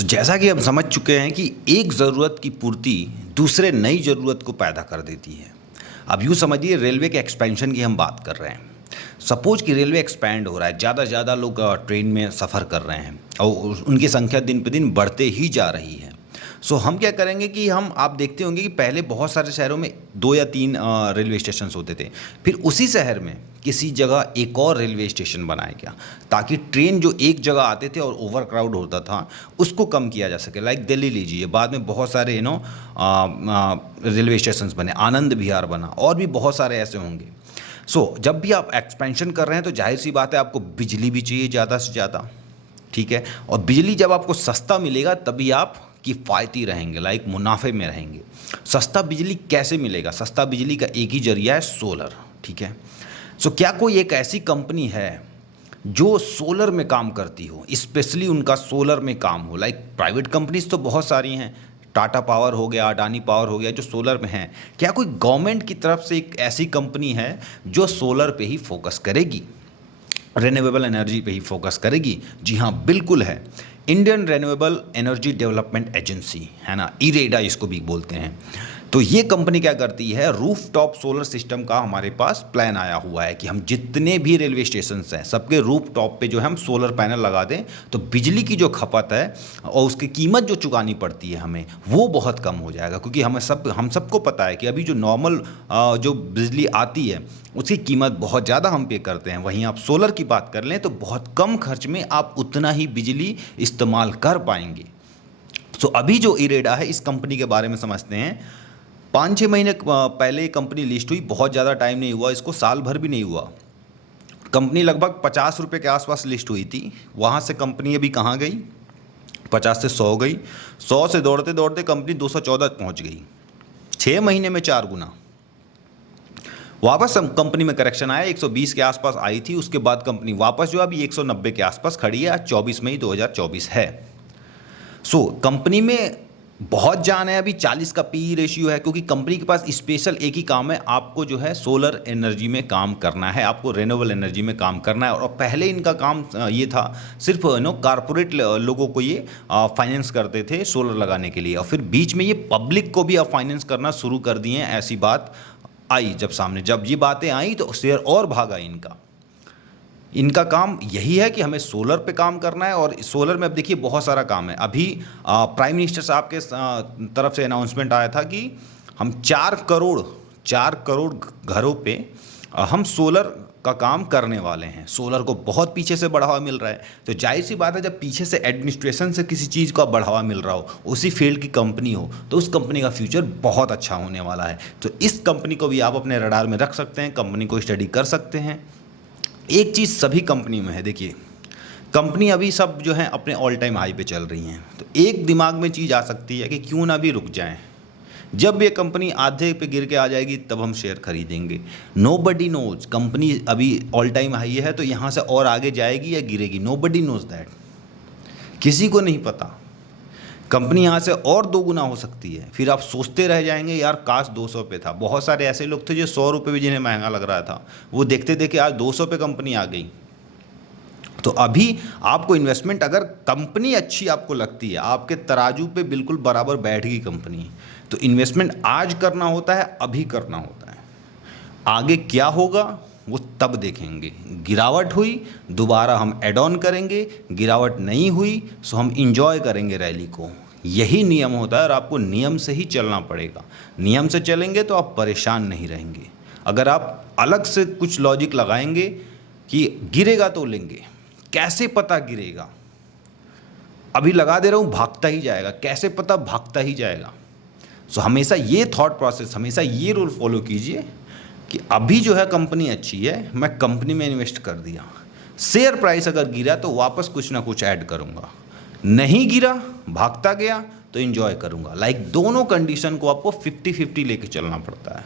तो जैसा कि हम समझ चुके हैं कि एक ज़रूरत की पूर्ति दूसरे नई ज़रूरत को पैदा कर देती है। अब यूँ समझिए रेलवे के एक्सपेंशन की हम बात कर रहे हैं। सपोज कि रेलवे एक्सपैंड हो रहा है, ज़्यादा से ज़्यादा लोग ट्रेन में सफ़र कर रहे हैं और उनकी संख्या दिन पे दिन बढ़ते ही जा रही है। सो हम क्या करेंगे कि आप देखते होंगे कि पहले बहुत सारे शहरों में 2 या 3 रेलवे स्टेशंस होते थे। फिर उसी शहर में किसी जगह एक और रेलवे स्टेशन बनाया गया ताकि ट्रेन जो एक जगह आते थे और ओवर क्राउड होता था उसको कम किया जा सके। लाइक दिल्ली लीजिए, बाद में बहुत सारे रेलवे स्टेशंस बने, आनंद विहार बना और भी बहुत सारे ऐसे होंगे। जब भी आप एक्सपेंशन कर रहे हैं तो जाहिर सी बात है आपको बिजली भी चाहिए ज़्यादा से ज़्यादा, ठीक है। और बिजली जब आपको सस्ता मिलेगा तभी आप किफ़ायती रहेंगे, लाइक मुनाफे में रहेंगे। सस्ता बिजली कैसे मिलेगा? सस्ता बिजली का एक ही जरिया है, सोलर, ठीक है। क्या कोई एक ऐसी कंपनी है जो सोलर में काम करती हो, स्पेशली उनका सोलर में काम हो? लाइक प्राइवेट कंपनीज तो बहुत सारी हैं, टाटा पावर हो गया, अडानी पावर हो गया, जो सोलर में हैं। क्या कोई गवर्नमेंट की तरफ से एक ऐसी कंपनी है जो सोलर पे ही फोकस करेगी, रिन्यूएबल एनर्जी पे ही फोकस करेगी? जी हाँ, बिल्कुल है। Indian renewable energy development agency है ना, इरेडा इसको भी बोलते हैं। तो ये कंपनी क्या करती है, रूफटॉप सोलर सिस्टम का हमारे पास प्लान आया हुआ है कि हम जितने भी रेलवे स्टेशन हैं सबके रूफटॉप पे जो है हम सोलर पैनल लगा दें तो बिजली की जो खपत है और उसकी कीमत जो चुकानी पड़ती है हमें, वो बहुत कम हो जाएगा। क्योंकि हम सबको पता है कि अभी जो नॉर्मल जो बिजली आती है उसकी कीमत बहुत ज़्यादा हम पे करते हैं। वहीं आप सोलर की बात कर लें तो बहुत कम खर्च में आप उतना ही बिजली इस्तेमाल कर पाएंगे। अभी जो इरेडा है इस कंपनी के बारे में समझते हैं। 5-6 महीने पहले कंपनी लिस्ट हुई, बहुत ज़्यादा टाइम नहीं हुआ इसको, साल भर भी नहीं हुआ। कंपनी लगभग 50 रुपये के आसपास लिस्ट हुई थी। वहाँ से कंपनी अभी कहाँ गई? 50 से 100 गई, 100 से दौड़ते दौड़ते कंपनी 214 पहुँच गई। 6 महीने में 4 गुना। वापस कंपनी में करेक्शन आया, 120 के आसपास आई थी। उसके बाद कंपनी वापस जो अभी 190 के आसपास खड़ी है। आज 24 मई 2024 है। कंपनी में बहुत जान है। अभी 40 का पी रेशियो है क्योंकि कंपनी के पास स्पेशल एक ही काम है, आपको जो है सोलर एनर्जी में काम करना है, आपको रिन्यूएबल एनर्जी में काम करना है। और पहले इनका काम ये था, सिर्फ कॉरपोरेट लोगों को ये फाइनेंस करते थे सोलर लगाने के लिए, और फिर बीच में ये पब्लिक को भी अब फाइनेंस करना शुरू कर दिए हैं। ऐसी बात आई जब ये बातें आई तो शेयर और भागा इनका। इनका काम यही है कि हमें सोलर पे काम करना है। और सोलर में अब देखिए बहुत सारा काम है। अभी प्राइम मिनिस्टर साहब के तरफ से अनाउंसमेंट आया था कि हम 4 करोड़ घरों पे हम सोलर का काम करने वाले हैं। सोलर को बहुत पीछे से बढ़ावा मिल रहा है, तो जाहिर सी बात है जब पीछे से एडमिनिस्ट्रेशन से किसी चीज़ का बढ़ावा मिल रहा हो, उसी फील्ड की कंपनी हो, तो उस कंपनी का फ्यूचर बहुत अच्छा होने वाला है। तो इस कंपनी को भी आप अपने रडार में रख सकते हैं, कंपनी को स्टडी कर सकते हैं। एक चीज़ सभी कंपनी में है, देखिए कंपनी अभी सब जो है अपने ऑल टाइम हाई पे चल रही हैं, तो एक दिमाग में चीज़ आ सकती है कि क्यों ना भी रुक जाएं। जब ये कंपनी आधे पे गिर के आ जाएगी तब हम शेयर खरीदेंगे। नोबडी नोज कंपनी अभी ऑल टाइम हाई है तो यहाँ से और आगे जाएगी या गिरेगी, नोबडी नोज दैट, किसी को नहीं पता। कंपनी यहाँ से और 2 गुना हो सकती है। फिर आप सोचते रह जाएंगे यार काश 200 पे था। बहुत सारे ऐसे लोग थे जो 100 रुपये भी जिन्हें महंगा लग रहा था, वो देखते देखे आज 200 पे कंपनी आ गई। तो अभी आपको इन्वेस्टमेंट, अगर कंपनी अच्छी आपको लगती है, आपके तराजू पे बिल्कुल बराबर बैठ गई कंपनी, तो इन्वेस्टमेंट आज करना होता है, अभी करना होता है। आगे क्या होगा वो तब देखेंगे। गिरावट हुई दोबारा हम एड ऑन करेंगे, गिरावट नहीं हुई सो हम इंजॉय करेंगे रैली को। यही नियम होता है और आपको नियम से ही चलना पड़ेगा। नियम से चलेंगे तो आप परेशान नहीं रहेंगे। अगर आप अलग से कुछ लॉजिक लगाएंगे कि गिरेगा तो लेंगे, कैसे पता गिरेगा, अभी लगा दे रहा हूँ भागता ही जाएगा, कैसे पता भागता ही जाएगा। हमेशा ये थॉट प्रोसेस, हमेशा ये रूल फॉलो कीजिए कि अभी जो है कंपनी अच्छी है, मैं कंपनी में इन्वेस्ट कर दिया। शेयर प्राइस अगर गिरा तो वापस कुछ ना कुछ ऐड करूंगा, नहीं गिरा भागता गया तो एंजॉय करूंगा। लाइक दोनों कंडीशन को आपको 50-50 लेके चलना पड़ता है।